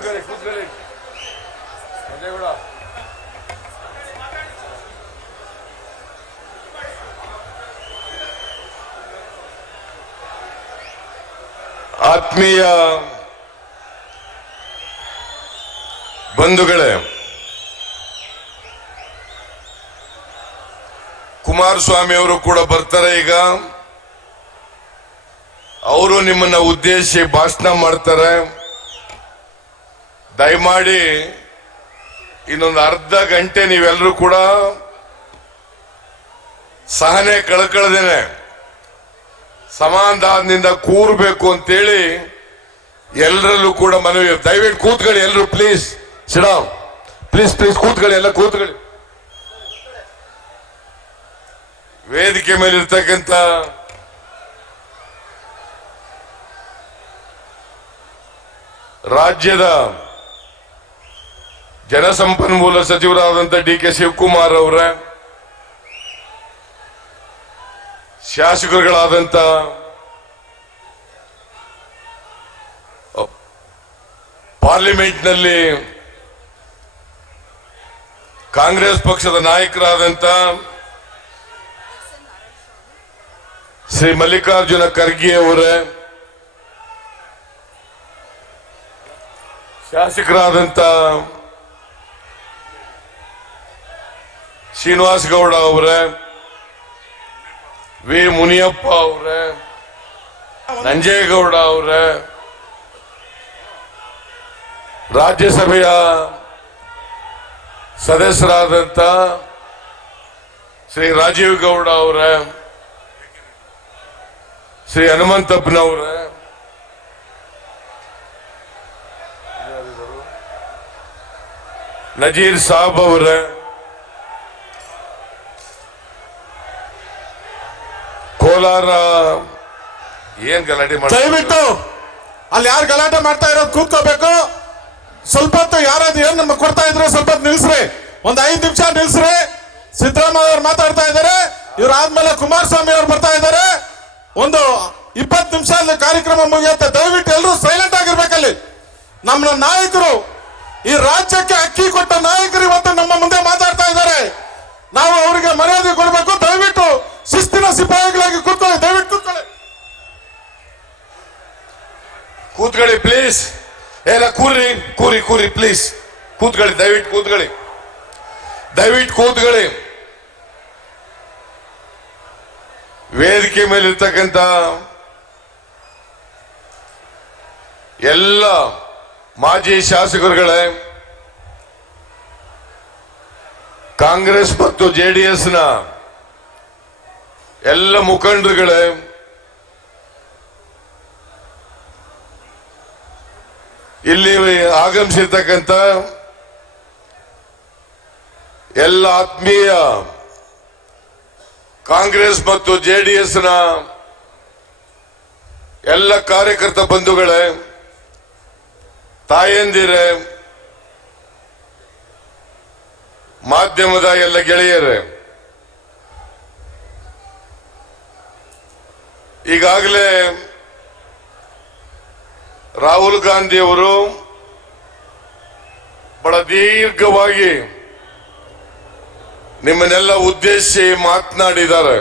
ಕೂತ್ಕೊಳ್ಳಿ ಸಂಜೇಗೌಡ. ಆತ್ಮೀಯ ಬಂಧುಗಳೇ, ಕುಮಾರಸ್ವಾಮಿ ಅವರು ಕೂಡ ಬರ್ತಾರೆ. ಈಗ ಅವರು ನಿಮ್ಮನ್ನ ಉದ್ದೇಶಿಸಿ ಭಾಷಣ ಮಾಡ್ತಾರೆ. ದಯಮಾಡಿ ಇನ್ನೊಂದು ಅರ್ಧ ಗಂಟೆ ನೀವೆಲ್ಲರೂ ಕೂಡ ಸಹನೆ ಕಳ್ಕೊಳ್ಳದೇನೆ ಸಮಾಧಾನದಿಂದ ಕೂರ್ಬೇಕು ಅಂತೇಳಿ ಎಲ್ಲರಲ್ಲೂ ಕೂಡ ಮನವಿ. ದಯವಿಟ್ಟು ಕೂತ್ಕೊಳ್ಳಿ ಎಲ್ಲರೂ, ಪ್ಲೀಸ್ ಸಿಡಾಮ್, ಪ್ಲೀಸ್ ಪ್ಲೀಸ್ ಕೂತ್ಕೊಳ್ಳಿ, ಎಲ್ಲ ಕೂತ್ಕೊಳ್ಳಿ. ವೇದಿಕೆ ಮೇಲಿರ್ತಕ್ಕಂಥ ರಾಜ್ಯದ ಜಲಸಂಪನ್ಮೂಲ ಸಚಿವರಾದಂಥ ಡಿ.ಕೆ. ಶಿವಕುಮಾರ್ ಅವರ, ಶಾಸಕರುಗಳಾದಂಥ ಪಾರ್ಲಿಮೆಂಟ್ನಲ್ಲಿ ಕಾಂಗ್ರೆಸ್ ಪಕ್ಷದ ನಾಯಕರಾದಂಥ ಶ್ರೀ ಮಲ್ಲಿಕಾರ್ಜುನ ಖರ್ಗೆ ಅವರ, ಶಾಸಕರಾದಂಥ ಶ್ರೀನಿವಾಸ್ ಗೌಡ ಅವರ, ವಿ ಮುನಿಯಪ್ಪ ಅವರ, ನಂಜೇಗೌಡ ಅವರ, ರಾಜ್ಯಸಭೆಯ ಸದಸ್ಯರಾದಂಥ ಶ್ರೀ ರಾಜೀವ್ ಗೌಡ ಅವರ, ಶ್ರೀ ಹನುಮಂತಪ್ಪನವರ, ನಜೀರ್ ಸಾಬ್ ಅವರ, ಕೋಲಾರ ಏನ್ ಗಲಾಟೆ ಮಾಡ್ತಾರೆ, ದಯವಿಟ್ಟು ಅಲ್ಲಿ ಯಾರು ಗಲಾಟೆ ಮಾಡ್ತಾ ಇರೋದು ಕೂತ್ಕೋಬೇಕು. ಸ್ವಲ್ಪ ಹೊತ್ತು ಯಾರಾದ್ರೂ ಏನ್ ನಮ್ಗೆ ಕೊಡ್ತಾ ಇದ್ರು ಸ್ವಲ್ಪ ನಿಲ್ಸ್ರಿ, ಒಂದ್ 5 ನಿಮಿಷ ನಿಲ್ಸ್ರಿ. ಸಿದ್ದರಾಮಯ್ಯ ಅವ್ರು ಮಾತಾಡ್ತಾ ಇದ್ದಾರೆ, ಇವ್ರು ಆದ್ಮೇಲೆ ಕುಮಾರಸ್ವಾಮಿ ಅವ್ರು ಬರ್ತಾ ಇದ್ದಾರೆ. ಒಂದು 20 ನಿಮಿಷ ಅಲ್ಲಿ ಕಾರ್ಯಕ್ರಮ ಮುಗಿಯುತ್ತೆ. ದಯವಿಟ್ಟು ಎಲ್ಲರೂ ಸೈಲೆಂಟ್ ಆಗಿರ್ಬೇಕಲ್ಲಿ. ನಮ್ಮ ನಾಯಕರು, ಈ ರಾಜ್ಯಕ್ಕೆ ಅಕ್ಕಿ ಕೊಟ್ಟ ನಾಯಕರು ಇವತ್ತು ನಮ್ಮ ಮುಂದೆ ಮಾತಾಡ್ತಾ ಇದ್ದಾರೆ. ನಾವು ಅವರಿಗೆ ಮರ್ಯಾದೆ ಕೊಡಬೇಕು. ದಯವಿಟ್ಟು ಶಿಸ್ತಿನ ಸಿಪಾಯಿಗಳಾಗಿ ಕೂತ್ಕೊಳ್ಳಿ. ದಯವಿಟ್ಟು ಕೂತ್ಕೊಳ್ಳಿ, ಕೂತ್ಕೊಳ್ಳಿ ಪ್ಲೀಸ್. ಎಲ್ಲ ಕೂರ್ರಿ, ಕೂರಿ ಕೂರಿ ಪ್ಲೀಸ್, ಕೂತ್ಕೊಳ್ಳಿ. ದಯವಿಟ್ಟು ಕೂತ್ಕೊಳ್ಳಿ, ದಯವಿಟ್ಟು ಕೂತ್ಕೊಳ್ಳಿ. ವೇದಿಕೆ ಮೇಲಿರ್ತಕ್ಕಂಥ ಎಲ್ಲ ಮಾಜಿ ಶಾಸಕರುಗಳೇ, ಕಾಂಗ್ರೆಸ್ ಮತ್ತು ಜೆಡಿಎಸ್ನ ಎಲ್ಲ ಮುಖಂಡರುಗಳೇ, ಇಲ್ಲಿ ಆಗಮಿಸಿರ್ತಕ್ಕಂಥ ಎಲ್ಲ ಆತ್ಮೀಯ ಕಾಂಗ್ರೆಸ್ ಮತ್ತು ಜೆಡಿಎಸ್ನ ಎಲ್ಲ ಕಾರ್ಯಕರ್ತ ಬಂಧುಗಳೇ, ತಾಯಂದಿರೇ, ಮಾಧ್ಯಮದ ಎಲ್ಲ ಗೆಳೆಯರೇ, ಈಗಾಗಲೇ ರಾಹುಲ್ ಗಾಂಧಿ ಅವರು ಬಹಳ ದೀರ್ಘವಾಗಿ ನಿಮ್ಮನ್ನೆಲ್ಲ ಉದ್ದೇಶಿಸಿ ಮಾತನಾಡಿದ್ದಾರೆ.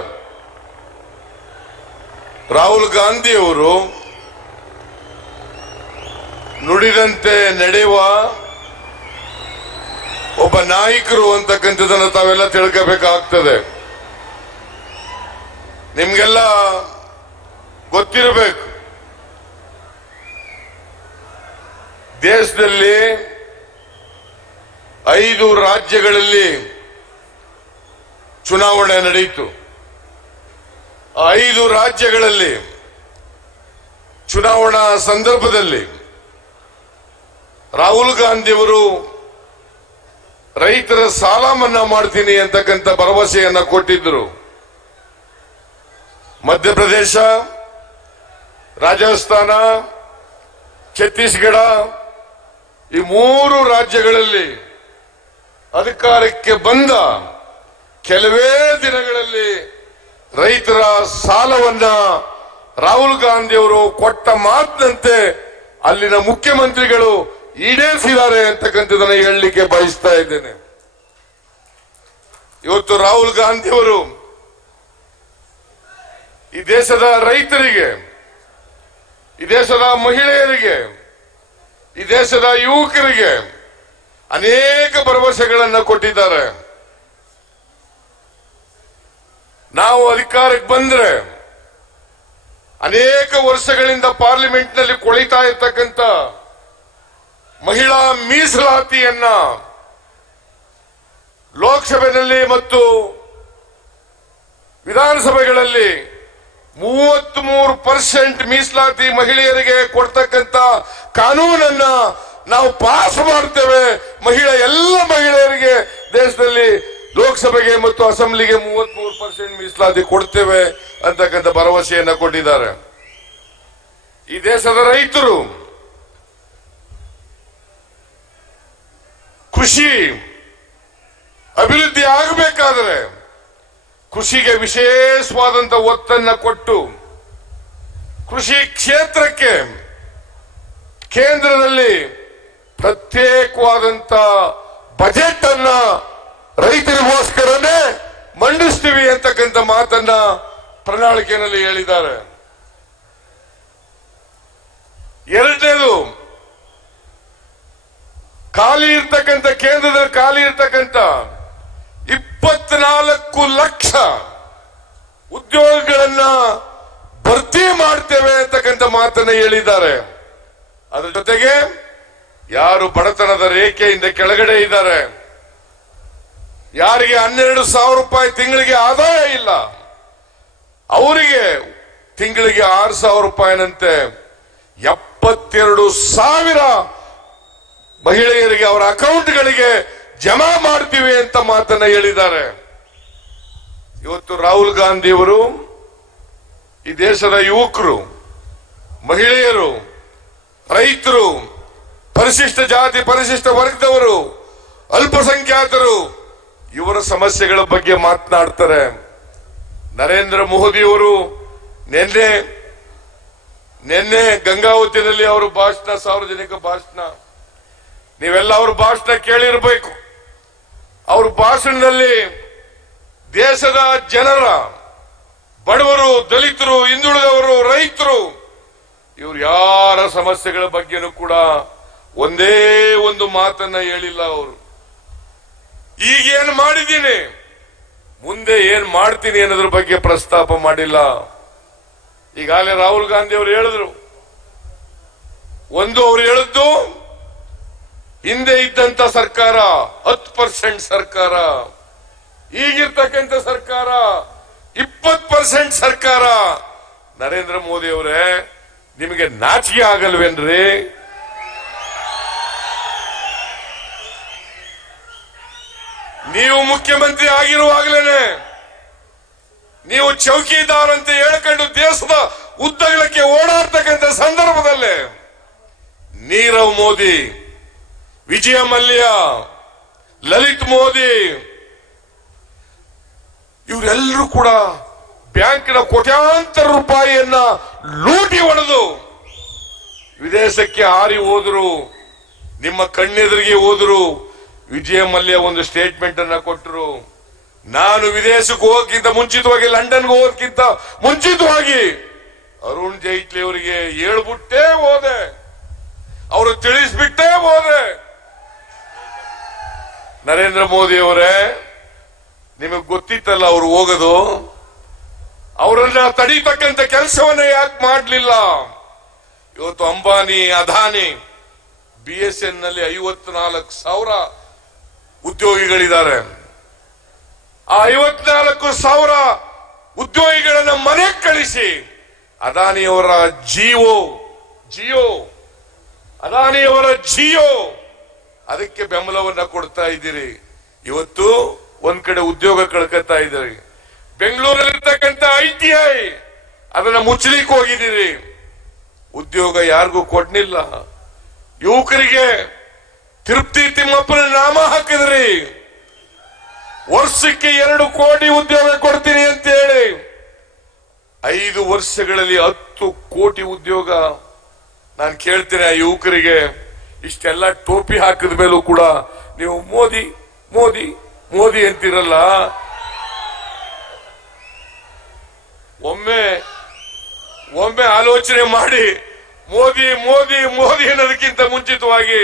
ರಾಹುಲ್ ಗಾಂಧಿ ಅವರು ನುಡಿದಂತೆ ನಡೆಯುವ ಒಬ್ಬ ನಾಯಕರು ಅಂತಕ್ಕಂಥದ್ದನ್ನು ತಾವೆಲ್ಲ ತಿಳ್ಕೋಬೇಕಾಗ್ತದೆ. ನಿಮ್ಗೆಲ್ಲ ಗೊತ್ತಿರಬೇಕು, ದೇಶದಲ್ಲಿ 5 ರಾಜ್ಯಗಳಲ್ಲಿ ಚುನಾವಣೆ ನಡೆಯಿತು. 5 ರಾಜ್ಯಗಳಲ್ಲಿ ಚುನಾವಣಾ ಸಂದರ್ಭದಲ್ಲಿ ರಾಹುಲ್ ಗಾಂಧಿ ಅವರು ರೈತರ ಸಾಲ ಮನ್ನಾ ಮಾಡ್ತೀನಿ ಅಂತಕ್ಕಂಥ ಭರವಸೆಯನ್ನ ಕೊಟ್ಟಿದ್ದರು. ಮಧ್ಯಪ್ರದೇಶ, ರಾಜಸ್ಥಾನ, ಛತ್ತೀಸ್ಗಢ ಈ 3 ರಾಜ್ಯಗಳಲ್ಲಿ ಅಧಿಕಾರಕ್ಕೆ ಬಂದ ಕೆಲವೇ ದಿನಗಳಲ್ಲಿ ರೈತರ ಸಾಲವನ್ನ ರಾಹುಲ್ ಗಾಂಧಿ ಅವರು ಕೊಟ್ಟ ಮಾತಿನಂತೆ ಅಲ್ಲಿನ ಮುಖ್ಯಮಂತ್ರಿಗಳು ಈಡೇರಿಸಿದ್ದಾರೆ ಅಂತಕ್ಕಂಥದ್ದನ್ನ ಹೇಳಲಿಕ್ಕೆ ಬಯಸ್ತಾ ಇದ್ದೇನೆ. ಇವತ್ತು ರಾಹುಲ್ ಗಾಂಧಿ ಅವರು ಈ ದೇಶದ ರೈತರಿಗೆ, ಈ ದೇಶದ ಮಹಿಳೆಯರಿಗೆ, ಈ ದೇಶದ ಯುವಕರಿಗೆ ಅನೇಕ ಭರವಸೆಗಳನ್ನು ಕೊಟ್ಟಿದ್ದಾರೆ. ನಾವು ಅಧಿಕಾರಕ್ಕೆ ಬಂದ್ರೆ ಅನೇಕ ವರ್ಷಗಳಿಂದ ಪಾರ್ಲಿಮೆಂಟ್ ನಲ್ಲಿ ಕೊಳಿತಾ ಇರ್ತಕ್ಕಂಥ ಮಹಿಳಾ ಮೀಸಲಾತಿಯನ್ನ ಲೋಕಸಭೆಯಲ್ಲಿ ಮತ್ತು ವಿಧಾನಸಭೆಗಳಲ್ಲಿ 33% ಮೀಸಲಾತಿ ಮಹಿಳೆಯರಿಗೆ ಕೊಡ್ತಕ್ಕಂಥ ಕಾನೂನನ್ನ ನಾವು ಪಾಸ್ ಮಾಡ್ತೇವೆ. ಎಲ್ಲ ಮಹಿಳೆಯರಿಗೆ ದೇಶದಲ್ಲಿ ಲೋಕಸಭೆಗೆ ಮತ್ತು ಅಸೆಂಬ್ಲಿಗೆ 33% ಮೀಸಲಾತಿ ಕೊಡ್ತೇವೆ ಅಂತಕ್ಕಂಥ ಭರವಸೆಯನ್ನ ಕೊಟ್ಟಿದ್ದಾರೆ. ಈ ದೇಶದ ರೈತರು ಕೃಷಿ ಅಭಿವೃದ್ಧಿ ಆಗಬೇಕಾದ್ರೆ ಕೃಷಿಗೆ ವಿಶೇಷವಾದಂತ ಒತ್ತನ್ನ ಕೊಟ್ಟು ಕೃಷಿ ಕ್ಷೇತ್ರಕ್ಕೆ ಕೇಂದ್ರದಲ್ಲಿ ಪ್ರತ್ಯೇಕವಾದಂತ ಬಜೆಟ್ ಅನ್ನ ರೈತರಿಗೋಸ್ಕರನೇ ಮಂಡಿಸ್ತೀವಿ ಅಂತಕ್ಕಂಥ ಮಾತನ್ನ ಪ್ರಣಾಳಿಕೆಯಲ್ಲಿ ಹೇಳಿದ್ದಾರೆ. ಎರಡನೇದು, ಕೇಂದ್ರದಲ್ಲಿ ಖಾಲಿ ಇರ್ತಕ್ಕಂಥ 24 ಲಕ್ಷ ಉದ್ಯೋಗಗಳನ್ನ ಭರ್ತಿ ಮಾಡ್ತೇವೆ ಅಂತಕ್ಕಂಥ ಮಾತನ್ನ ಹೇಳಿದ್ದಾರೆ. ಅದರ ಜೊತೆಗೆ ಯಾರು ಬಡತನದ ರೇಖೆಯಿಂದ ಕೆಳಗಡೆ ಇದ್ದಾರೆ, ಯಾರಿಗೆ 12,000 ರೂಪಾಯಿ ತಿಂಗಳಿಗೆ ಆದಾಯ ಇಲ್ಲ, ಅವರಿಗೆ ತಿಂಗಳಿಗೆ 6,000 ರೂಪಾಯಿನಂತೆ 72,000 ಮಹಿಳೆಯರಿಗೆ ಅವರ ಅಕೌಂಟ್ಗಳಿಗೆ ಜಮಾ ಮಾಡ್ತೀವಿ ಅಂತ ಮಾತನ್ನ ಹೇಳಿದ್ದಾರೆ. ಇವತ್ತು ರಾಹುಲ್ ಗಾಂಧಿ ಅವರು ಈ ದೇಶದ ಯುವಕರು, ಮಹಿಳೆಯರು, ರೈತರು, ಪರಿಶಿಷ್ಟ ಜಾತಿ ಪರಿಶಿಷ್ಟ ವರ್ಗದವರು, ಅಲ್ಪಸಂಖ್ಯಾತರು ಇವರ ಸಮಸ್ಯೆಗಳ ಬಗ್ಗೆ ಮಾತನಾಡ್ತಾರೆ. ನರೇಂದ್ರ ಮೋದಿ ಅವರು ನಿನ್ನೆ ಗಂಗಾವತಿಯಲ್ಲಿ ಅವರು ಭಾಷಣ, ಸಾರ್ವಜನಿಕ ಭಾಷಣ, ನೀವೆಲ್ಲ ಅವ್ರ ಭಾಷಣ ಕೇಳಿರಬೇಕು. ಅವ್ರ ಭಾಷಣದಲ್ಲಿ ದೇಶದ ಜನರ, ಬಡವರು, ದಲಿತರು, ಹಿಂದುಳಿದವರು, ರೈತರು ಇವ್ರು ಯಾರ ಸಮಸ್ಯೆಗಳ ಬಗ್ಗೆನೂ ಕೂಡ ಒಂದೇ ಒಂದು ಮಾತನ್ನ ಹೇಳಿಲ್ಲ. ಅವರು ಈಗೇನು ಮಾಡಿದ್ದೀನಿ, ಮುಂದೆ ಏನ್ ಮಾಡ್ತೀನಿ ಅನ್ನೋದ್ರ ಬಗ್ಗೆ ಪ್ರಸ್ತಾಪ ಮಾಡಿಲ್ಲ. ಈಗಾಗಲೇ ರಾಹುಲ್ ಗಾಂಧಿ ಅವರು ಹೇಳಿದ್ರು. ಅವ್ರು ಹೇಳಿದ್ದು ಹಿಂದೆ ಇದ್ದಂತ ಸರ್ಕಾರ 10% ಸರ್ಕಾರ, ಈಗಿರ್ತಕ್ಕಂಥ ಸರ್ಕಾರ 20% ಸರ್ಕಾರ. ನರೇಂದ್ರ ಮೋದಿ ಅವರೇ, ನಿಮಗೆ ನಾಚಿಕೆ ಆಗಲ್ವೇನ್ರಿ? ನೀವು ಮುಖ್ಯಮಂತ್ರಿ ಆಗಿರುವಾಗಲೇನೆ ನೀವು ಚೌಕಿದಾರ್ ಅಂತ ಹೇಳ್ಕೊಂಡು ದೇಶದ ಉದ್ದಗಲಕ್ಕೆ ಓಡಾಡ್ತಕ್ಕಂಥ ಸಂದರ್ಭದಲ್ಲೇ ನೀರವ್ ಮೋದಿ, ವಿಜಯ ಮಲ್ಯ, ಲಲಿತ್ ಮೋದಿ ಇವರೆಲ್ಲರೂ ಕೂಡ ಬ್ಯಾಂಕಿನ ಕೋಟ್ಯಾಂತರ ರೂಪಾಯಿಯನ್ನ ಲೂಟಿ ಹೊಡೆದು ವಿದೇಶಕ್ಕೆ ಹಾರಿ ಹೋದ್ರು. ನಿಮ್ಮ ಕಣ್ಣೆದುರಿಗೆ ಹೋದ್ರು. ವಿಜಯ ಮಲ್ಯ ಒಂದು ಸ್ಟೇಟ್ಮೆಂಟ್ ಅನ್ನ ಕೊಟ್ಟರು. ನಾನು ವಿದೇಶಕ್ಕೆ ಹೋಗಕ್ಕಿಂತ ಮುಂಚಿತವಾಗಿ, ಲಂಡನ್ಗೆ ಹೋಗೋದಕ್ಕಿಂತ ಮುಂಚಿತವಾಗಿ ಅರುಣ್ ಜೈಟ್ಲಿ ಅವರಿಗೆ ಹೇಳ್ಬಿಟ್ಟೇ ಹೋದೆ, ಅವರು ತಿಳಿಸ್ಬಿಟ್ಟೇ ಹೋದೆ. ನರೇಂದ್ರ ಮೋದಿ ಅವರೇ, ನಿಮಗೆ ಗೊತ್ತಿತ್ತಲ್ಲ ಅವರು ಹೋಗೋದು. ಅವರನ್ನ ತಡೀತಕ್ಕಂಥ ಕೆಲಸವನ್ನ ಯಾಕೆ ಮಾಡಲಿಲ್ಲ? ಇವತ್ತು ಅಂಬಾನಿ, ಅದಾನಿ, BSN ನಲ್ಲಿ 54,000 ಉದ್ಯೋಗಿಗಳಿದ್ದಾರೆ. ಆ 54,000 ಉದ್ಯೋಗಿಗಳನ್ನ ಮನೆಗೆ ಕಳಿಸಿ ಅದಾನಿಯವರ ಜಿಯೋ ಅದಾನಿಯವರ ಜಿಯೋ ಅದಕ್ಕೆ ಬೆಂಬಲವನ್ನ ಕೊಡ್ತಾ ಇದ್ದೀರಿ. ಇವತ್ತು ಒಂದ್ ಕಡೆ ಉದ್ಯೋಗ ಕಳ್ಕೊತಾ ಇದ್ದೀರಿ. ಬೆಂಗಳೂರಲ್ಲಿರ್ತಕ್ಕಂಥ ITI ಅದನ್ನ ಮುಚ್ಚಲಿಕ್ಕೆ ಹೋಗಿದ್ದೀರಿ. ಉದ್ಯೋಗ ಯಾರಿಗೂ ಕೊಡ್ಲಿಲ್ಲ. ಯುವಕರಿಗೆ ತಿರುಪ್ತಿ ತಿಮ್ಮಪ್ಪನ ನಾಮ ಹಾಕಿದ್ರಿ. ವರ್ಷಕ್ಕೆ 2 ಕೋಟಿ ಉದ್ಯೋಗ ಕೊಡ್ತೀನಿ ಅಂತ ಹೇಳಿ 5 ವರ್ಷಗಳಲ್ಲಿ 10 ಕೋಟಿ ಉದ್ಯೋಗ. ನಾನು ಕೇಳ್ತೇನೆ, ಆ ಯುವಕರಿಗೆ ಇಷ್ಟೆಲ್ಲ ಟೋಪಿ ಹಾಕಿದ ಮೇಲೂ ಕೂಡ ನೀವು ಮೋದಿ ಮೋದಿ ಮೋದಿ ಅಂತಿರಲ್ಲ. ಒಮ್ಮೆ ಆಲೋಚನೆ ಮಾಡಿ ಮೋದಿ ಮೋದಿ ಮೋದಿ ಅನ್ನೋದಕ್ಕಿಂತ ಮುಂಚಿತವಾಗಿ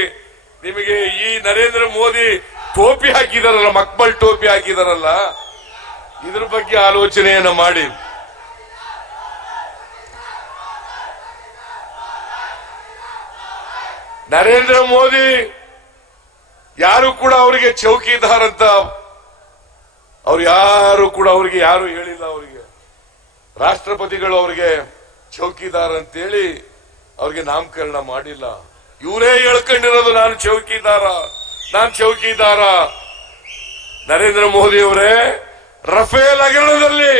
ನಿಮಗೆ ಈ ನರೇಂದ್ರ ಮೋದಿ ಟೋಪಿ ಹಾಕಿದಾರಲ್ಲ, ಮಕ್ಬಲ್ ಟೋಪಿ ಹಾಕಿದಾರಲ್ಲ, ಇದ್ರ ಬಗ್ಗೆ ಆಲೋಚನೆಯನ್ನ ಮಾಡಿ. ನರೇಂದ್ರ ಮೋದಿ ಯಾರು ಕೂಡ ಅವರಿಗೆ ಚೌಕಿದಾರ್ ಅಂತ ಅವ್ರು ಯಾರು ಕೂಡ ಅವರಿಗೆ ಯಾರು ಹೇಳಿಲ್ಲ. ಅವರಿಗೆ ರಾಷ್ಟ್ರಪತಿಗಳು ಅವರಿಗೆ ಚೌಕಿದಾರ್ ಅಂತೇಳಿ ಅವ್ರಿಗೆ ನಾಮಕರಣ ಮಾಡಿಲ್ಲ. ಇವರೇ ಹೇಳ್ಕೊಂಡಿರೋದು ನಾನು ಚೌಕಿದಾರ. ನರೇಂದ್ರ ಮೋದಿ ಅವರೇ, ರಫೇಲ್ ಹಗರಣದಲ್ಲಿ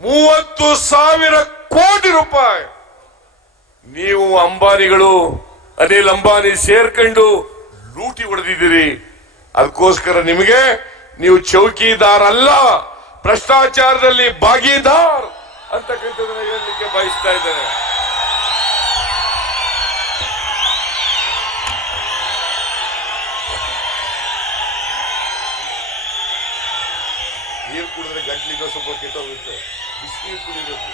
30,000 ಕೋಟಿ ರೂಪಾಯಿ ನೀವು ಅಂಬಾನಿಗಳು, ಅನಿಲ್ ಅಂಬಾನಿ ಸೇರ್ಕೊಂಡು ಲೂಟಿ ಹೊಡೆದಿದ್ದೀರಿ. ಅದಕ್ಕೋಸ್ಕರ ನಿಮಗೆ ನೀವು ಚೌಕಿದಾರ್ ಅಲ್ಲ, ಭ್ರಷ್ಟಾಚಾರದಲ್ಲಿ ಭಾಗಿದಾರ್ ಅಂತಕ್ಕಂಥದ್ದನ್ನ ಹೇಳಲಿಕ್ಕೆ ಬಯಸ್ತಾ ಇದ್ದೇನೆ. ನೀರು ಕುಡಿದ್ರೆ ಗಂಟ್ಲಿಂದ ಸ್ವಲ್ಪ ಕೆಟ್ಟೋಗುತ್ತೆ, ಬಿಸಿನೀರು ಕುಡಿಬೇಕು.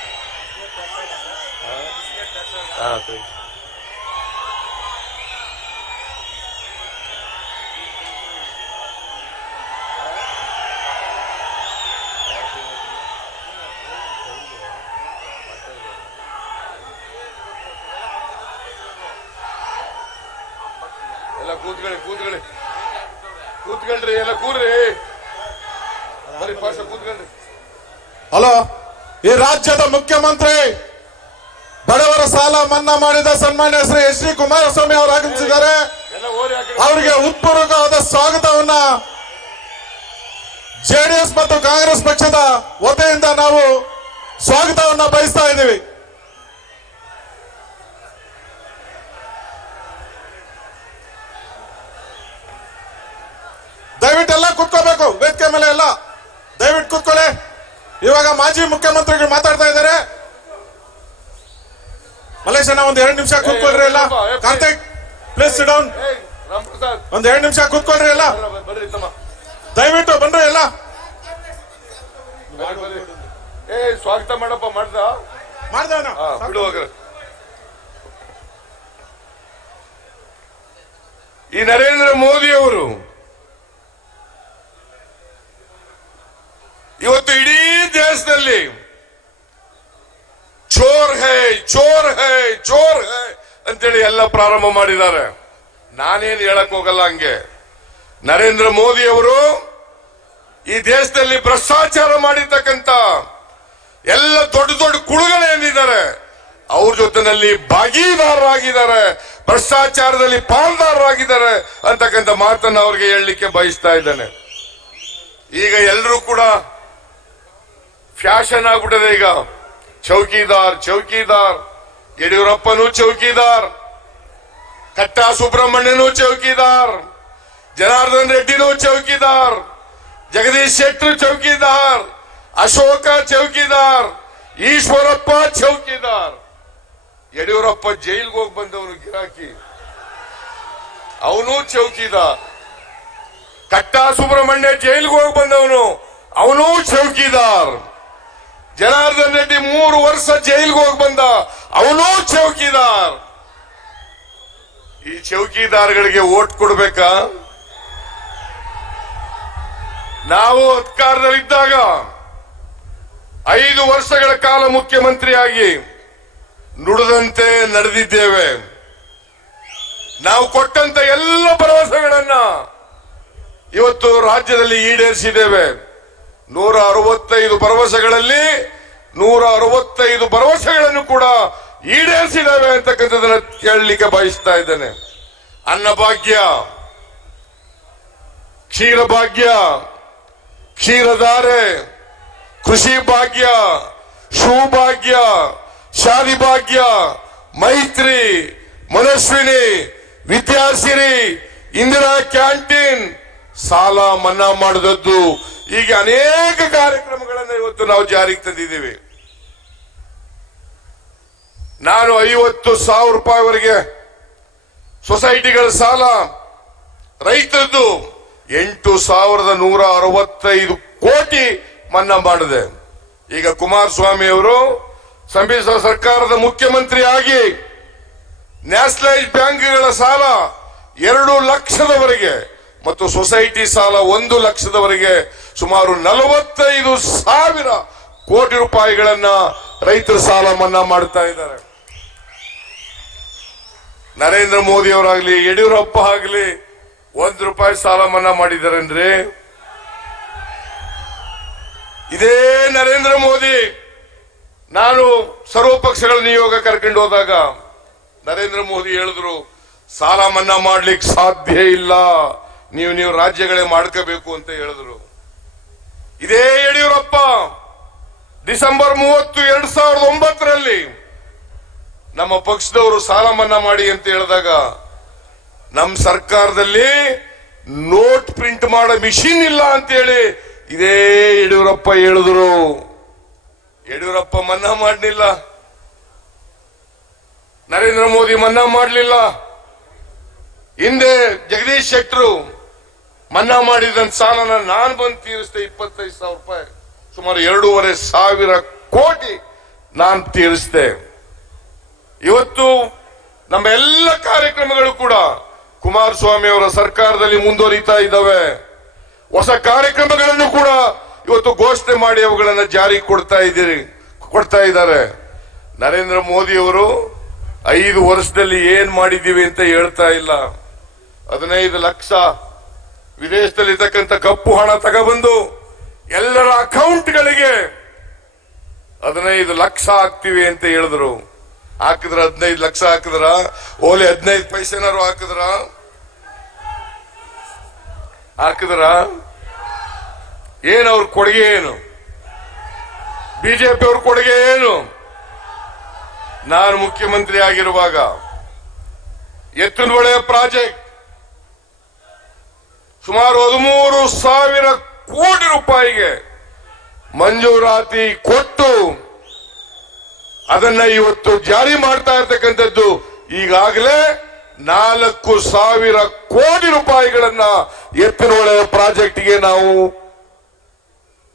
ಎಲ್ಲ ಕೂತ್ಕೊಳ್ರಿ, ಎಲ್ಲ ಕೂರ್ರಿ, ಬರೀ ಪಾಶ ಕೂತ್ಕೊಳ್ರಿ. ಹಲೋ, ಈ ರಾಜ್ಯದ ಮುಖ್ಯಮಂತ್ರಿ ಬಡವರ ಸಾಲ ಮನ್ನಾ ಮಾಡಿದ ಸನ್ಮಾನ್ಯ ಶ್ರೀ ಎಚ್ ಡಿ ಕುಮಾರಸ್ವಾಮಿ ಅವರು ಆಗಮಿಸಿದ್ದಾರೆ. ಅವರಿಗೆ ಉತ್ಪೂರ್ವಕವಾದ ಸ್ವಾಗತವನ್ನ ಜೆಡಿಎಸ್ ಮತ್ತು ಕಾಂಗ್ರೆಸ್ ಪಕ್ಷದ ವತಿಯಿಂದ ನಾವು ಸ್ವಾಗತವನ್ನ ಬಯಸ್ತಾ ಇದ್ದೀವಿ. ದಯವಿಟ್ಟೆಲ್ಲ ಕುತ್ಕೋಬೇಕು, ವೇದಿಕೆ ಮೇಲೆ ಎಲ್ಲ ದಯವಿಟ್ಟು ಕುತ್ಕೊಳ್ಳಿ. ಇವಾಗ ಮಾಜಿ ಮುಖ್ಯಮಂತ್ರಿಗಳು ಮಾತಾಡ್ತಾ ಇದ್ದಾರೆ. ಮಲೇಶನ ಒಂದ್ 2 ನಿಮಿಷ ಕೂತ್ಕೊಳ್ರಿ ಎಲ್ಲ. Karthik please sit down. ಒಂದ್ 2 ನಿಮಿಷ ಕೂತ್ಕೊಳ್ರಿ ಎಲ್ಲ, ದಯವಿಟ್ಟು ಬನ್ರಿ ಎಲ್ಲ. ಸ್ವಾಗತ ಮಾಡಪ್ಪ, ಮಾಡ್ದವನ ಬಿಡುವಾಗ. ಈ ನರೇಂದ್ರ ಮೋದಿ ಅವರು ಇವತ್ತು ಇಡೀ ದೇಶದಲ್ಲಿ ಚೋರ್ ಹೈ ಅಂತೇಳಿ ಎಲ್ಲ ಪ್ರಾರಂಭ ಮಾಡಿದ್ದಾರೆ. ನಾನೇನು ಹೇಳಕ್ ಹೋಗಲ್ಲ ಹಂಗೆ. ನರೇಂದ್ರ ಮೋದಿ ಅವರು ಈ ದೇಶದಲ್ಲಿ ಭ್ರಷ್ಟಾಚಾರ ಮಾಡಿರ್ತಕ್ಕಂಥ ಎಲ್ಲ ದೊಡ್ಡ ಕುಳುಗಳೇನಿದ್ದಾರೆ ಅವ್ರ ಜೊತೆನಲ್ಲಿ ಭಾಗಿದಾರರಾಗಿದ್ದಾರೆ, ಭ್ರಷ್ಟಾಚಾರದಲ್ಲಿ ಪಾಲ್ದಾರರಾಗಿದ್ದಾರೆ ಅಂತಕ್ಕಂಥ ಮಾತನ್ನ ಅವ್ರಿಗೆ ಹೇಳಲಿಕ್ಕೆ ಬಯಸ್ತಾ ಇದ್ದೇನೆ. ಈಗ ಎಲ್ಲರೂ ಕೂಡ ಫ್ಯಾಷನ್ ಆಗ್ಬಿಟ್ಟಿದೆ. ಈಗ ಚೌಕಿದಾರ್ ಯಡಿಯೂರಪ್ಪನೂ ಚೌಕಿದಾರ್, ಕಟ್ಟಾ ಸುಬ್ರಹ್ಮಣ್ಯನೂ ಚೌಕಿದಾರ್, ಜನಾರ್ದನ್ ರೆಡ್ಡಿನೂ ಚೌಕಿದಾರ್, ಜಗದೀಶ್ ಶೆಟ್ಟರ್ ಚೌಕಿದಾರ್, ಅಶೋಕ ಚೌಕಿದಾರ್, ಈಶ್ವರಪ್ಪ ಚೌಕಿದಾರ್. ಯಡಿಯೂರಪ್ಪ ಜೈಲ್ಗೆ ಹೋಗಿ ಬಂದವನು ಗಿರಾಕಿ, ಅವನು ಚೌಕಿದಾರ್. ಕಟ್ಟಾ ಸುಬ್ರಹ್ಮಣ್ಯ ಜೈಲ್ಗೆ ಹೋಗಿ ಬಂದವನು, ಅವನು ಚೌಕಿದಾರ್. ಜನಾರ್ದನ್ ರೆಡ್ಡಿ 3 ವರ್ಷ ಜೈಲ್ಗೆ ಹೋಗಿ ಬಂದ, ಅವನು ಚೌಕಿದಾರ್. ಈ ಚೌಕಿದಾರ್ಗಳಿಗೆ ವೋಟ್ ಕೊಡ್ಬೇಕಾ? ನಾವು ಅಧಿಕಾರದಲ್ಲಿದ್ದಾಗ 5 ವರ್ಷಗಳ ಕಾಲ ಮುಖ್ಯಮಂತ್ರಿಯಾಗಿ ನುಡಿದಂತೆ ನಡೆದಿದ್ದೇವೆ. ನಾವು ಕೊಟ್ಟಂತ ಎಲ್ಲ ಭರವಸೆಗಳನ್ನ ಇವತ್ತು ರಾಜ್ಯದಲ್ಲಿ ಈಡೇರಿಸಿದ್ದೇವೆ. 165 ಭರವಸೆಗಳಲ್ಲಿ 165 ಭರವಸೆಗಳನ್ನು ಕೂಡ ಈಡೇರಿಸಿದ್ದೇವೆ ಅಂತಕ್ಕಂಥದ್ದನ್ನ ಕೇಳಲಿಕ್ಕೆ ಬಯಸ್ತಾ ಇದ್ದೇನೆ. ಅನ್ನಭಾಗ್ಯ, ಕ್ಷೀರಭಾಗ್ಯ, ಕ್ಷೀರಧಾರೆ, ಕೃಷಿ ಭಾಗ್ಯ, ಸೌಭಾಗ್ಯ, ಶಾದಿ ಭಾಗ್ಯ, ಮೈತ್ರಿ, ಮನಸ್ವಿನಿ, ವಿದ್ಯಾಸಿರಿ, ಇಂದಿರಾ ಕ್ಯಾಂಟೀನ್, ಸಾಲ ಮನ್ನಾ ಮಾಡಿದದ್ದು, ಹೀಗೆ ಅನೇಕ ಕಾರ್ಯಕ್ರಮಗಳನ್ನು ಇವತ್ತು ನಾವು ಜಾರಿಗೆ ತಂದಿದ್ದೀವಿ. ನಾನು 50,000 ರೂಪಾಯಿವರೆಗೆ ಸೊಸೈಟಿಗಳ ಸಾಲ ರೈತರದ್ದು 8,165 ಕೋಟಿ ಮನ್ನಾ ಮಾಡಿದೆ. ಈಗ ಕುಮಾರಸ್ವಾಮಿ ಅವರು ಸಮ್ಮಿಶ್ರ ಸರ್ಕಾರದ ಮುಖ್ಯಮಂತ್ರಿ ಆಗಿ ನ್ಯಾಷನಲೈಸ್ ಬ್ಯಾಂಕ್ಗಳ ಸಾಲ 2 ಲಕ್ಷದವರೆಗೆ ಮತ್ತು ಸೊಸೈಟಿ ಸಾಲ 1 ಲಕ್ಷದವರೆಗೆ ಸುಮಾರು 45,000 ಕೋಟಿ ರೂಪಾಯಿಗಳನ್ನ ರೈತರ ಸಾಲ ಮನ್ನಾ ಮಾಡ್ತಾ ಇದ್ದಾರೆ. ನರೇಂದ್ರ ಮೋದಿ ಅವರಾಗ್ಲಿ ಯಡಿಯೂರಪ್ಪ ಆಗ್ಲಿ ₹1 ಸಾಲ ಮನ್ನಾ ಮಾಡಿದಾರೇನ್ರಿ? ಇದೇ ನರೇಂದ್ರ ಮೋದಿ ನಾನು ಸರ್ವಪಕ್ಷಗಳ ನಿಯೋಗ ಕರ್ಕೊಂಡು ಹೋದಾಗ ನರೇಂದ್ರ ಮೋದಿ ಹೇಳಿದ್ರು ಸಾಲ ಮನ್ನಾ ಮಾಡ್ಲಿಕ್ಕೆ ಸಾಧ್ಯ ಇಲ್ಲ, ನೀವು ರಾಜ್ಯಗಳೇ ಮಾಡ್ಕೋಬೇಕು ಅಂತ ಹೇಳಿದ್ರು. ಇದೇ ಯಡಿಯೂರಪ್ಪ ಡಿಸೆಂಬರ್ 30, 2009ರಲ್ಲಿ ನಮ್ಮ ಪಕ್ಷದವರು ಸಾಲ ಮನ್ನಾ ಮಾಡಿ ಅಂತ ಹೇಳಿದಾಗ ನಮ್ಮ ಸರ್ಕಾರದಲ್ಲಿ ನೋಟ್ ಪ್ರಿಂಟ್ ಮಾಡೋ ಮಿಷಿನ್ ಇಲ್ಲ ಅಂತೇಳಿ ಇದೇ ಯಡಿಯೂರಪ್ಪ ಹೇಳಿದ್ರು. ಯಡಿಯೂರಪ್ಪ ಮನ್ನಾ ಮಾಡಲಿಲ್ಲ, ನರೇಂದ್ರ ಮೋದಿ ಮನ್ನಾ ಮಾಡಲಿಲ್ಲ. ಹಿಂದೆ ಜಗದೀಶ್ ಶೆಟ್ಟರು ಮನ್ನಾ ಮಾಡಿದಂತ ಸಾಲನ ನಾನು ಬಂದು ತೀರಿಸಿದೆ. 25,000 ರೂಪಾಯಿ, ಸುಮಾರು 2,500 ಕೋಟಿ ನಾನು ತೀರಿಸಿದೆ. ಇವತ್ತು ನಮ್ಮ ಎಲ್ಲ ಕಾರ್ಯಕ್ರಮಗಳು ಕೂಡ ಕುಮಾರಸ್ವಾಮಿ ಅವರ ಸರ್ಕಾರದಲ್ಲಿ ಮುಂದುವರಿತಾ ಇದ್ದಾವೆ. ಹೊಸ ಕಾರ್ಯಕ್ರಮಗಳನ್ನು ಕೂಡ ಇವತ್ತು ಘೋಷಣೆ ಮಾಡಿ ಅವುಗಳನ್ನು ಜಾರಿ ಕೊಡ್ತಾ ಇದ್ದಾರೆ. ನರೇಂದ್ರ ಮೋದಿ ಅವರು 5 ವರ್ಷದಲ್ಲಿ ಏನ್ ಮಾಡಿದ್ದೀವಿ ಅಂತ ಹೇಳ್ತಾ ಇಲ್ಲ. 15 ಲಕ್ಷ ವಿದೇಶದಲ್ಲಿರ್ತಕ್ಕಂಥ ಕಪ್ಪು ಹಣ ತಗೊಬಂದು ಎಲ್ಲರ ಅಕೌಂಟ್ಗಳಿಗೆ 15 ಲಕ್ಷ ಹಾಕ್ತಿವಿ ಅಂತ ಹೇಳಿದ್ರು. ಹಾಕಿದ್ರ 15 ಲಕ್ಷ ಹಾಕಿದ್ರ? ಓಲೆ 15 ಪೈಸೆನಾರು ಹಾಕಿದ್ರ? ಏನವ್ರ ಕೊಡುಗೆ ಏನು? ಬಿಜೆಪಿ ಅವ್ರ ಕೊಡುಗೆ ಏನು? ನಾನು ಮುಖ್ಯಮಂತ್ರಿ ಆಗಿರುವಾಗ ಎತ್ತಿನಹೊಳೆ ಪ್ರಾಜೆಕ್ಟ್ ಸುಮಾರು 13,000 ಕೋಟಿ ರೂಪಾಯಿಗೆ ಮಂಜೂರಾತಿ ಕೊಟ್ಟು ಅದನ್ನ ಇವತ್ತು ಜಾರಿ ಮಾಡ್ತಾ ಇರ್ತಕ್ಕಂಥದ್ದು. ಈಗಾಗಲೇ 4,000 ಕೋಟಿ ರೂಪಾಯಿಗಳನ್ನ ಎತ್ತಿನಹೊಳೆ ಪ್ರಾಜೆಕ್ಟ್ಗೆ ನಾವು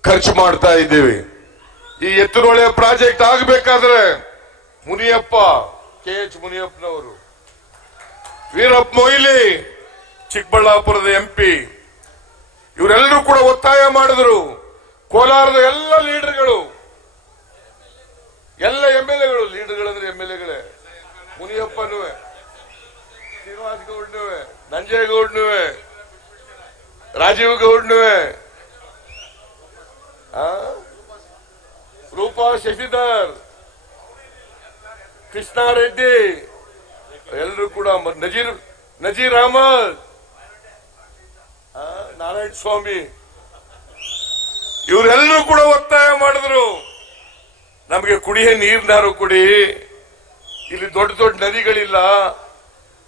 ಖರ್ಚು ಮಾಡ್ತಾ ಇದ್ದೀವಿ. ಈ ಎತ್ತಿನಹೊಳೆ ಪ್ರಾಜೆಕ್ಟ್ ಆಗಬೇಕಾದ್ರೆ ಮುನಿಯಪ್ಪ, KH ಮುನಿಯಪ್ಪನವರು, ವೀರಪ್ಪ ಮೊಯ್ಲಿ ಚಿಕ್ಕಬಳ್ಳಾಪುರದ MP, ಇವರೆಲ್ಲರೂ ಕೂಡ ಒತ್ತಾಯ ಮಾಡಿದ್ರು. ಕೋಲಾರದ ಎಲ್ಲ ಲೀಡರ್ಗಳು, ಎಲ್ಲ MLAಗಳು, ಲೀಡರ್ಗಳಂದ್ರೆ MLAಗಳೇ, ಮುನಿಯಪ್ಪನೂ, ಶ್ರೀನಿವಾಸ್ ಗೌಡ್ನೂ, ನಂಜೇಗೌಡನೂ, ರಾಜೀವ್ ಗೌಡ್ನೂ, ರೂಪಾ ಶಶಿಧರ್, ಕೃಷ್ಣಾರೆಡ್ಡಿ, ಎಲ್ಲರೂ ಕೂಡ ನಜೀರ್ ಅಹಮದ್, ನಾರಾಯಣ ಸ್ವಾಮಿ, ಇವರೆಲ್ಲರೂ ಕೂಡ ಒತ್ತಾಯ ಮಾಡಿದ್ರು. ನಮಗೆ ಕುಡಿಯೋ ನೀರ್ನಾರು ಕೊಡಿ, ಇಲ್ಲಿ ದೊಡ್ಡ ದೊಡ್ಡ ನದಿಗಳಿಲ್ಲ,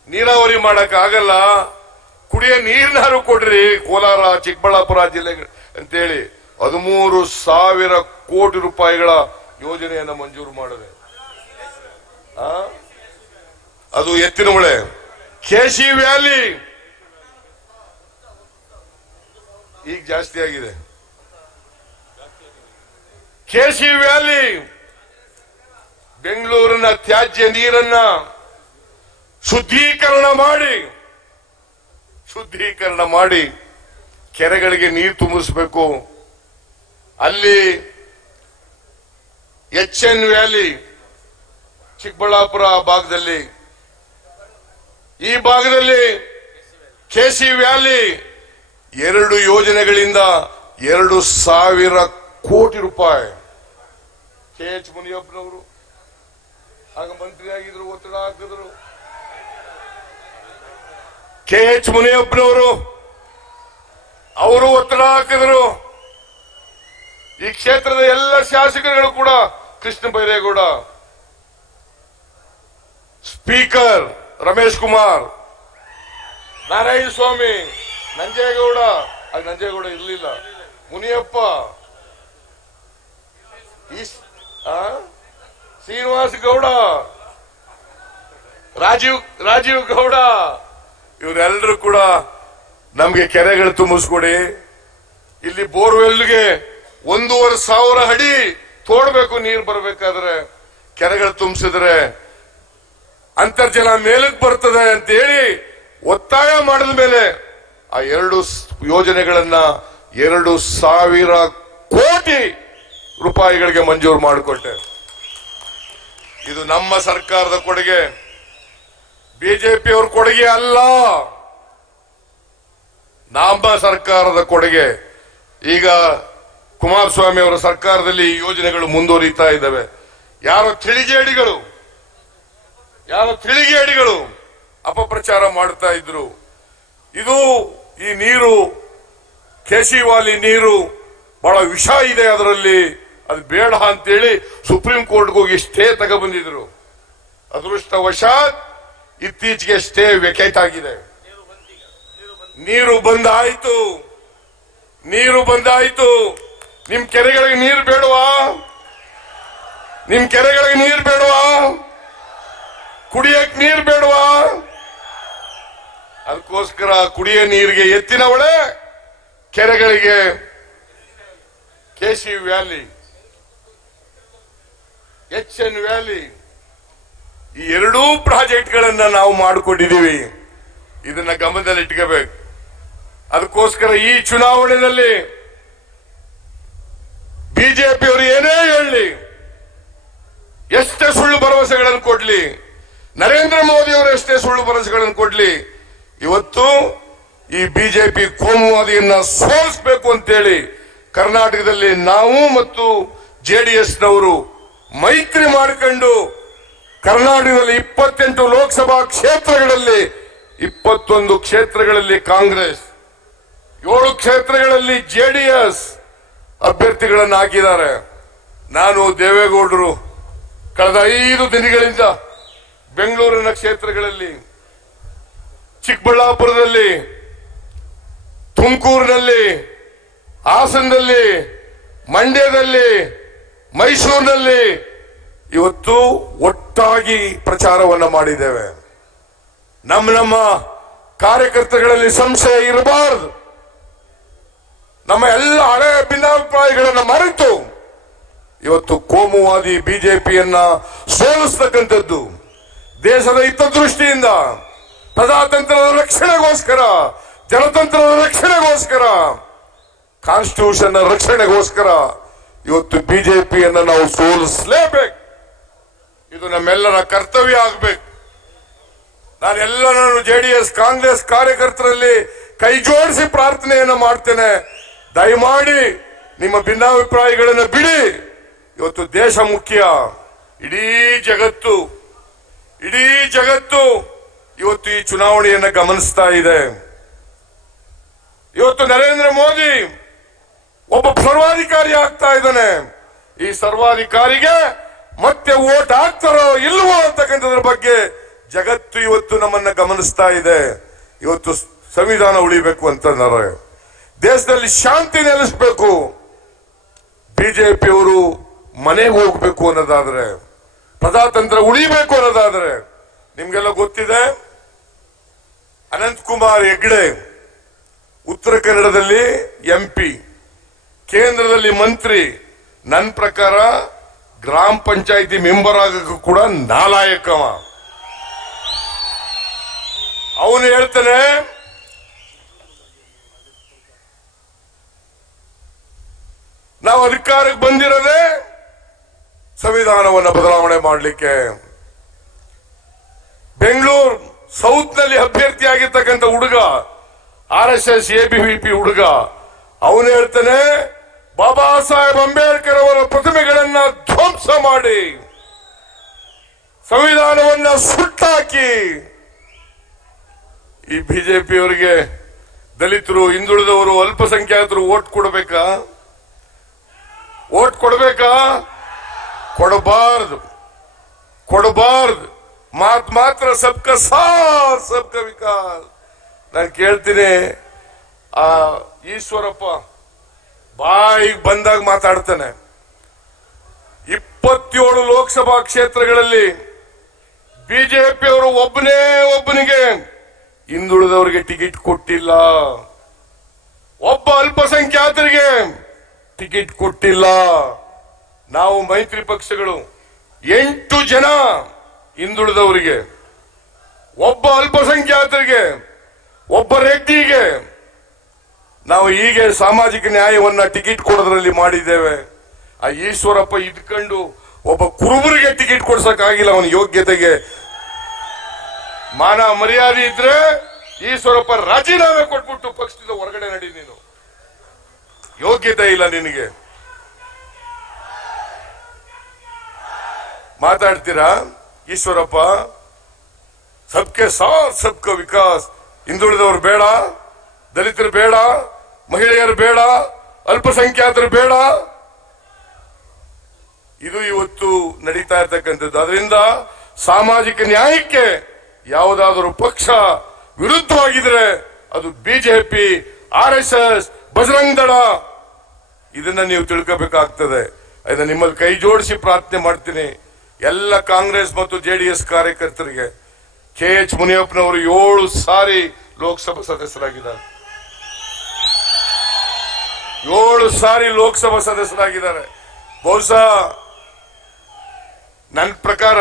ನೀರಾವರಿ ಮಾಡಕ್ ಆಗಲ್ಲ, ಕುಡಿಯೋ ನೀರ್ನಾರು ಕೊಡ್ರಿ ಕೋಲಾರ ಚಿಕ್ಕಬಳ್ಳಾಪುರ ಜಿಲ್ಲೆಗಳು ಅಂತೇಳಿ 13,000 ಕೋಟಿ ರೂಪಾಯಿಗಳ ಯೋಜನೆಯನ್ನ ಮಂಜೂರು ಮಾಡಿದೆ. ಅದು ಎತ್ತಿನಹೊಳೆ. KC ವ್ಯಾಲಿ ಈಗ ಜಾಸ್ತಿ ಆಗಿದೆ. KC ವ್ಯಾಲಿ ಬೆಂಗಳೂರಿನ ತ್ಯಾಜ್ಯ ನೀರನ್ನ ಶುದ್ಧೀಕರಣ ಮಾಡಿ ಕೆರೆಗಳಿಗೆ ನೀರು ತುಂಬಿಸಬೇಕು. ಅಲ್ಲಿ HN ವ್ಯಾಲಿ ಚಿಕ್ಕಬಳ್ಳಾಪುರ ಭಾಗದಲ್ಲಿ, ಈ ಭಾಗದಲ್ಲಿ KC ವ್ಯಾಲಿ 2 ಯೋಜನೆಗಳಿಂದ 2,000 ಕೋಟಿ ರೂಪಾಯಿ. KH ಮುನಿಯಪ್ಪನವರು ಆಗ ಮಂತ್ರಿ ಆಗಿದ್ರು, ಒತ್ತಡ ಹಾಕಿದ್ರು. KH ಮುನಿಯಪ್ಪನವರು ಅವರು ಒತ್ತಡ ಹಾಕಿದ್ರು. ಈ ಕ್ಷೇತ್ರದ ಎಲ್ಲ ಶಾಸಕರುಗಳು ಕೂಡ, ಕೃಷ್ಣ ಬೈರೇಗೌಡ, ಸ್ಪೀಕರ್ ರಮೇಶ್ ಕುಮಾರ್, ನಾರಾಯಣ ಸ್ವಾಮಿ, ನಂಜೇಗೌಡ ಇರಲಿಲ್ಲ, ಮುನಿಯಪ್ಪ, ಶ್ರೀನಿವಾಸ ಗೌಡ, ರಾಜೀವ್ ಗೌಡ ಇವರೆಲ್ಲರೂ ಕೂಡ ನಮ್ಗೆ ಕೆರೆಗಳು ತುಂಬಿಸ್ಕೊಡಿ. ಇಲ್ಲಿ ಬೋರ್ವೆಲ್ಗೆ 1,500 ಅಡಿ ತೋಡ್ಬೇಕು. ನೀರು ಬರಬೇಕಾದ್ರೆ ಕೆರೆಗಳು ತುಂಬಿಸಿದ್ರೆ ಅಂತರ್ಜಲ ಮೇಲಕ್ಕೆ ಬರ್ತದೆ ಅಂತ ಹೇಳಿ ಒತ್ತಾಯ ಮಾಡಿದ ಮೇಲೆ ಆ 2 ಯೋಜನೆಗಳನ್ನ 2,000 ಕೋಟಿ ರೂಪಾಯಿಗಳಿಗೆ ಮಂಜೂರು ಮಾಡಿಕೊಟ್ಟೆ. ಇದು ನಮ್ಮ ಸರ್ಕಾರದ ಕೊಡುಗೆ, ಬಿಜೆಪಿಯವ್ರ ಕೊಡುಗೆ ಅಲ್ಲ, ನಮ್ಮ ಸರ್ಕಾರದ ಕೊಡುಗೆ. ಈಗ ಕುಮಾರಸ್ವಾಮಿ ಅವರ ಸರ್ಕಾರದಲ್ಲಿ ಈ ಯೋಜನೆಗಳು ಮುಂದುವರಿತಾ ಇದ್ದಾವೆ. ಯಾರೋ ತಿಳಿಗೇಡಿಗಳು ಅಪಪ್ರಚಾರ ಮಾಡ್ತಾ ಇದ್ರು. ಇದು ಈ ನೀರು ಕೇಶಿವಾಲಿ ನೀರು ಬಹಳ ವಿಷ ಇದೆ, ಅದರಲ್ಲಿ ಅದು ಬೇಡ ಅಂತೇಳಿ ಸುಪ್ರೀಂ ಕೋರ್ಟ್ಗೆ ಹೋಗಿ ಸ್ಟೇ ತಗೊಬಂದಿದ್ರು. ಅದೃಷ್ಟವಶಾತ್ ಇತ್ತೀಚೆಗೆ ಸ್ಟೇ ವೆಕೇಟ್ ಆಗಿದೆ. ನೀರು ಬಂದಾಯ್ತು. ನಿಮ್ ಕೆರೆಗಳಿಗೆ ನೀರು ಬೇಡವಾ? ಕುಡಿಯಕ್ ನೀರು ಬೇಡವಾ? ಅದಕ್ಕೋಸ್ಕರ ಕುಡಿಯ ನೀರಿಗೆ ಎತ್ತಿನ ಹೊಳೆ, ಕೆರೆಗಳಿಗೆ ಕೆಸಿ ವ್ಯಾಲಿ, HN ವ್ಯಾಲಿ, ಈ 2 ಪ್ರಾಜೆಕ್ಟ್ಗಳನ್ನ ನಾವು ಮಾಡಿಕೊಂಡಿದ್ದೀವಿ. ಇದನ್ನ ಗಮನದಲ್ಲಿ ಇಟ್ಕೋಬೇಕು. ಅದಕ್ಕೋಸ್ಕರ ಈ ಚುನಾವಣೆಯಲ್ಲಿ ಬಿಜೆಪಿಯವರು ಏನೇ ಹೇಳಲಿ, ಎಷ್ಟೇ ಸುಳ್ಳು ಭರವಸೆಗಳನ್ನು ಕೊಡ್ಲಿ, ನರೇಂದ್ರ ಮೋದಿ ಅವರು ಎಷ್ಟೇ ಸುಳ್ಳು ಭರವಸೆಗಳನ್ನು ಕೊಡ್ಲಿ, ಇವತ್ತು ಈ ಬಿಜೆಪಿ ಕೋಮುವಾದಿಯನ್ನ ಸೋಲಿಸಬೇಕು ಅಂತೇಳಿ ಕರ್ನಾಟಕದಲ್ಲಿ ನಾವು ಮತ್ತು ಜೆಡಿಎಸ್ನವರು ಮೈತ್ರಿ ಮಾಡಿಕೊಂಡು ಕರ್ನಾಟಕದಲ್ಲಿ 28 ಲೋಕಸಭಾ ಕ್ಷೇತ್ರಗಳಲ್ಲಿ 21 ಕ್ಷೇತ್ರಗಳಲ್ಲಿ ಕಾಂಗ್ರೆಸ್, 7 ಕ್ಷೇತ್ರಗಳಲ್ಲಿ ಜೆಡಿಎಸ್ ಅಭ್ಯರ್ಥಿಗಳನ್ನು ಹಾಕಿದ್ದಾರೆ. ನಾನು ದೇವೇಗೌಡರು ಕಳೆದ 5 ದಿನಗಳಿಂದ ಬೆಂಗಳೂರಿನ ಕ್ಷೇತ್ರಗಳಲ್ಲಿ, ಚಿಕ್ಕಬಳ್ಳಾಪುರದಲ್ಲಿ, ತುಮಕೂರಿನಲ್ಲಿ, ಹಾಸನದಲ್ಲಿ, ಮಂಡ್ಯದಲ್ಲಿ, ಮೈಸೂರಿನಲ್ಲಿ ಇವತ್ತು ಒಟ್ಟಾಗಿ ಪ್ರಚಾರವನ್ನ ಮಾಡಿದ್ದೇವೆ. ನಮ್ಮ ಕಾರ್ಯಕರ್ತರಲ್ಲಿ ಸಂಶಯ ಇರಬಾರದು. ನಮ್ಮ ಎಲ್ಲ ಹಳೆಯ ಭಿನ್ನಾಭಿಪ್ರಾಯಗಳನ್ನು ಮರೆತು ಇವತ್ತು ಕೋಮುವಾದಿ ಬಿಜೆಪಿಯನ್ನ ಸೋಲಿಸತಕ್ಕಂಥದ್ದು, ದೇಶದ ಹಿತದೃಷ್ಟಿಯಿಂದ, ಪ್ರಜಾತಂತ್ರದ ರಕ್ಷಣೆಗೋಸ್ಕರ, ಜನತಂತ್ರದ ರಕ್ಷಣೆಗೋಸ್ಕರ, ಕಾನ್ಸ್ಟಿಟ್ಯೂಷನ್ ರಕ್ಷಣೆಗೋಸ್ಕರ ಇವತ್ತು ಬಿಜೆಪಿಯನ್ನ ನಾವು ಸೋಲಿಸಲೇಬೇಕು. ಇದು ನಮ್ಮೆಲ್ಲರ ಕರ್ತವ್ಯ ಆಗಬೇಕು. ನಾನು ಜೆಡಿಎಸ್ ಕಾಂಗ್ರೆಸ್ ಕಾರ್ಯಕರ್ತರಲ್ಲಿ ಕೈ ಜೋಡಿಸಿ ಪ್ರಾರ್ಥನೆಯನ್ನ ಮಾಡ್ತೇನೆ. ದಯಮಾಡಿ ನಿಮ್ಮ ಭಿನ್ನಾಭಿಪ್ರಾಯಗಳನ್ನು ಬಿಡಿ. ಇವತ್ತು ದೇಶ ಮುಖ್ಯ. ಇಡೀ ಜಗತ್ತು ಇವತ್ತು ಈ ಚುನಾವಣೆಯನ್ನ ಗಮನಿಸ್ತಾ ಇದೆ. ಇವತ್ತು ನರೇಂದ್ರ ಮೋದಿ ಒಬ್ಬ ಸರ್ವಾಧಿಕಾರಿ ಆಗ್ತಾ ಇದ್ದಾನೆ. ಈ ಸರ್ವಾಧಿಕಾರಿಗೆ ಮತ್ತೆ ವೋಟ್ ಹಾಕ್ತಾರೋ ಇಲ್ವೋ ಅಂತಕ್ಕಂಥದ್ರ ಬಗ್ಗೆ ಜಗತ್ತು ಇವತ್ತು ನಮ್ಮನ್ನ ಗಮನಿಸ್ತಾ ಇದೆ. ಇವತ್ತು ಸಂವಿಧಾನ ಉಳಿಬೇಕು ಅಂತಂದ್ರೆ, ದೇಶದಲ್ಲಿ ಶಾಂತಿ ನೆಲೆಸಬೇಕು, ಬಿಜೆಪಿಯವರು ಮನೆಗೆ ಹೋಗ್ಬೇಕು ಅನ್ನೋದಾದ್ರೆ, ಪ್ರಜಾತಂತ್ರ ಉಳಿಬೇಕು ಅನ್ನೋದಾದ್ರೆ, ನಿಮ್ಗೆಲ್ಲ ಗೊತ್ತಿದೆ, ಅನಂತಕುಮಾರ್ ಹೆಗ್ಡೆ ಉತ್ತರ ಕನ್ನಡದಲ್ಲಿ MP, ಕೇಂದ್ರದಲ್ಲಿ ಮಂತ್ರಿ. ನನ್ನ ಪ್ರಕಾರ ಗ್ರಾಮ ಪಂಚಾಯಿತಿ ಮೆಂಬರ್ ಆಗಕ್ಕೂ ಕೂಡ ನಾಲಾಯಕವ. ಅವನು ಹೇಳ್ತಾನೆ, ನಾವು ಅಧಿಕಾರಕ್ಕೆ ಬಂದಿರೋದೇ ಸಂವಿಧಾನವನ್ನು ಬದಲಾವಣೆ ಮಾಡಲಿಕ್ಕೆ. ಬೆಂಗಳೂರು ಸೌತ್ ನಲ್ಲಿ ಅಭ್ಯರ್ಥಿ ಆಗಿರ್ತಕ್ಕಂಥ ಹುಡುಗ, RSS ABVP ಹುಡುಗ, ಅವನು ಹೇಳ್ತಾನೆ, ಬಾಬಾ ಸಾಹೇಬ್ ಅಂಬೇಡ್ಕರ್ ಅವರ ಪ್ರತಿಮೆಗಳನ್ನ ಧ್ವಂಸ ಮಾಡಿ, ಸಂವಿಧಾನವನ್ನ ಸುಟ್ಟಾಕಿ, ಈ ಬಿಜೆಪಿಯವರಿಗೆ ದಲಿತರು, ಹಿಂದುಳಿದವರು, ಅಲ್ಪಸಂಖ್ಯಾತರು ವೋಟ್ ಕೊಡಬೇಕಾ? ಕೊಡಬಾರ್ದು. ಮಾತ್ರ ಸಬ್ಕ ಸಾಥ್ ಸಬ್ಕ ವಿಕಾಸ್. ನಾನು ಕೇಳ್ತೀನಿ, ಆ ಈಶ್ವರಪ್ಪ ಬಾಯಿಗೆ ಬಂದಾಗ ಮಾತಾಡ್ತಾನೆ. 27 ಲೋಕಸಭಾ ಕ್ಷೇತ್ರಗಳಲ್ಲಿ ಬಿಜೆಪಿಯವರು ಒಬ್ಬನಿಗೆ ಹಿಂದುಳಿದವರಿಗೆ ಟಿಕೆಟ್ ಕೊಟ್ಟಿಲ್ಲ, ಒಬ್ಬ ಅಲ್ಪಸಂಖ್ಯಾತರಿಗೆ ಟಿಕೆಟ್ ಕೊಟ್ಟಿಲ್ಲ. ನಾವು ಮೈತ್ರಿ ಪಕ್ಷಗಳು 8 ಜನ ಹಿಂದುಳಿದವರಿಗೆ, ಒಬ್ಬ ಅಲ್ಪಸಂಖ್ಯಾತರಿಗೆ, ಒಬ್ಬ ರೆಡ್ಡಿಗೆ ನಾವು ಹೀಗೆ ಸಾಮಾಜಿಕ ನ್ಯಾಯವನ್ನ ಟಿಕೆಟ್ ಕೊಡೋದ್ರಲ್ಲಿ ಮಾಡಿದ್ದೇವೆ. ಆ ಈಶ್ವರಪ್ಪ ಇದ್ಕೊಂಡು ಒಬ್ಬ ಕುರುಬರಿಗೆ ಟಿಕೆಟ್ ಕೊಡ್ಸಕ್ಕಾಗಿಲ್ಲ. ಅವನ ಯೋಗ್ಯತೆಗೆ ಮಾನ ಮರ್ಯಾದೆ ಇದ್ರೆ ಈಶ್ವರಪ್ಪ ರಾಜೀನಾಮೆ ಕೊಟ್ಬಿಟ್ಟು ಪಕ್ಷದಿಂದ ಹೊರಗಡೆ ನಡಿ. ನೀನು ಯೋಗ್ಯತೆ ಇಲ್ಲ ನಿನಗೆ. ಮಾತಾಡ್ತೀರಾ ಈಶ್ವರಪ್ಪ? ಸಬ್ಕೆ ಸಾಥ್ ಸಬ್ಕಾ ವಿಕಾಸ್. ಹಿಂದುಳಿದವರು ಬೇಡ, ದಲಿತರು ಬೇಡ, ಮಹಿಳೆಯರು ಬೇಡ, ಅಲ್ಪಸಂಖ್ಯಾತರು ಬೇಡ. ಇದು ಇವತ್ತು ನಡೀತಾ ಇರ್ತಕ್ಕಂಥದ್ದು. ಅದರಿಂದ ಸಾಮಾಜಿಕ ನ್ಯಾಯಕ್ಕೆ ಯಾವುದಾದರೂ ಪಕ್ಷ ವಿರುದ್ಧವಾಗಿದ್ರೆ ಅದು ಬಿಜೆಪಿ, RSS, ಬಜರಂಗ ದಳ. ಇದನ್ನ ನೀವು ತಿಳ್ಕೋಬೇಕಾಗ್ತದೆ. ಇದನ್ನ ನಿಮ್ಮಲ್ಲಿ ಕೈ ಜೋಡಿಸಿ ಪ್ರಾರ್ಥನೆ ಮಾಡ್ತೀನಿ ಎಲ್ಲ ಕಾಂಗ್ರೆಸ್ ಮತ್ತು JDS ಕಾರ್ಯಕರ್ತರಿಗೆ. KH ಮುನಿಯಪ್ಪನವರು 7 ಸಾರಿ ಲೋಕಸಭಾ ಸದಸ್ಯರಾಗಿದ್ದಾರೆ. 7 ಸಾರಿ ಲೋಕಸಭಾ ಸದಸ್ಯರಾಗಿದ್ದಾರೆ. ಬಹುಶಃ ನನ್ನ ಪ್ರಕಾರ